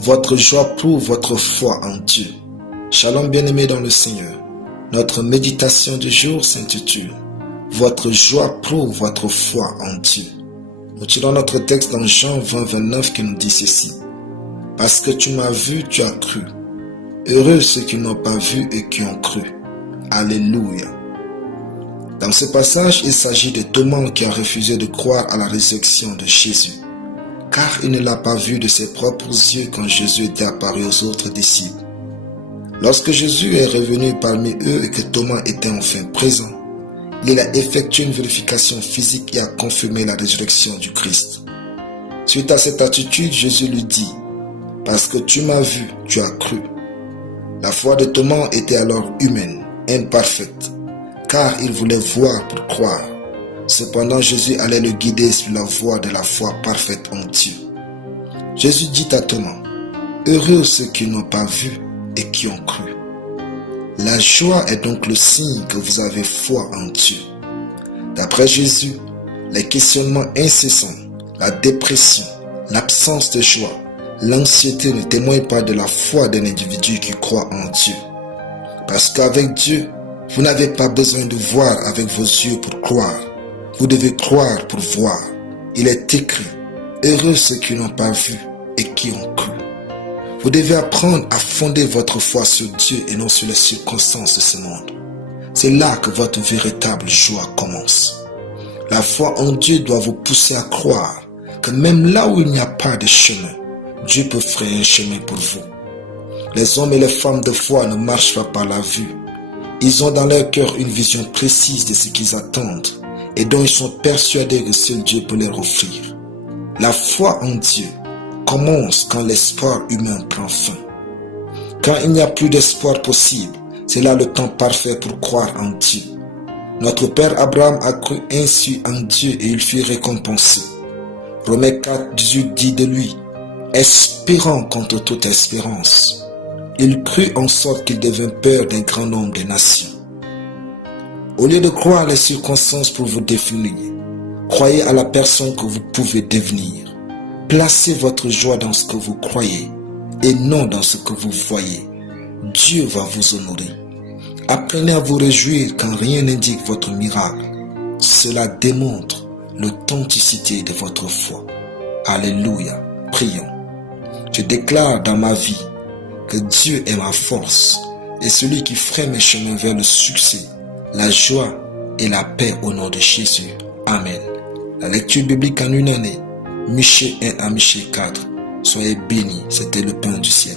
Votre joie prouve votre foi en Dieu. Shalom bien-aimés dans le Seigneur. Notre méditation du jour s'intitule « Votre joie prouve votre foi en Dieu ». Nous tirons notre texte dans Jean 20, 29 qui nous dit ceci. « Parce que tu m'as vu, tu as cru. Heureux ceux qui n'ont pas vu et qui ont cru. » Alléluia. Dans ce passage, il s'agit de Thomas qui a refusé de croire à la résurrection de Jésus, car il ne l'a pas vu de ses propres yeux quand Jésus était apparu aux autres disciples. Lorsque Jésus est revenu parmi eux et que Thomas était enfin présent, il a effectué une vérification physique et a confirmé la résurrection du Christ. Suite à cette attitude, Jésus lui dit « Parce que tu m'as vu, tu as cru ». La foi de Thomas était alors humaine, imparfaite, car il voulait voir pour croire. Cependant, Jésus allait le guider sur la voie de la foi parfaite en Dieu. Jésus dit à Thomas, « Heureux ceux qui n'ont pas vu et qui ont cru. » La joie est donc le signe que vous avez foi en Dieu. D'après Jésus, les questionnements incessants, la dépression, l'absence de joie, l'anxiété ne témoignent pas de la foi d'un individu qui croit en Dieu. Parce qu'avec Dieu, vous n'avez pas besoin de voir avec vos yeux pour croire. Vous devez croire pour voir. Il est écrit, heureux ceux qui n'ont pas vu et qui ont cru. Vous devez apprendre à fonder votre foi sur Dieu et non sur les circonstances de ce monde. C'est là que votre véritable joie commence. La foi en Dieu doit vous pousser à croire que même là où il n'y a pas de chemin, Dieu peut frayer un chemin pour vous. Les hommes et les femmes de foi ne marchent pas par la vue. Ils ont dans leur cœur une vision précise de ce qu'ils attendent et dont ils sont persuadés que seul Dieu peut leur offrir. La foi en Dieu commence quand l'espoir humain prend fin. Quand il n'y a plus d'espoir possible, c'est là le temps parfait pour croire en Dieu. Notre père Abraham a cru ainsi en Dieu et il fut récompensé. Romains 4, 18 dit de lui, espérant contre toute espérance. Il crut en sorte qu'il devint père d'un grand nombre de nations. Au lieu de croire les circonstances pour vous définir, croyez à la personne que vous pouvez devenir. Placez votre joie dans ce que vous croyez et non dans ce que vous voyez. Dieu va vous honorer. Apprenez à vous réjouir quand rien n'indique votre miracle. Cela démontre l'authenticité de votre foi. Alléluia. Prions. Je déclare dans ma vie que Dieu est ma force et celui qui ferait mes chemins vers le succès, la joie et la paix au nom de Jésus. Amen. La lecture biblique en une année, Michée 1 à Michée 4. Soyez bénis, c'était le pain du ciel.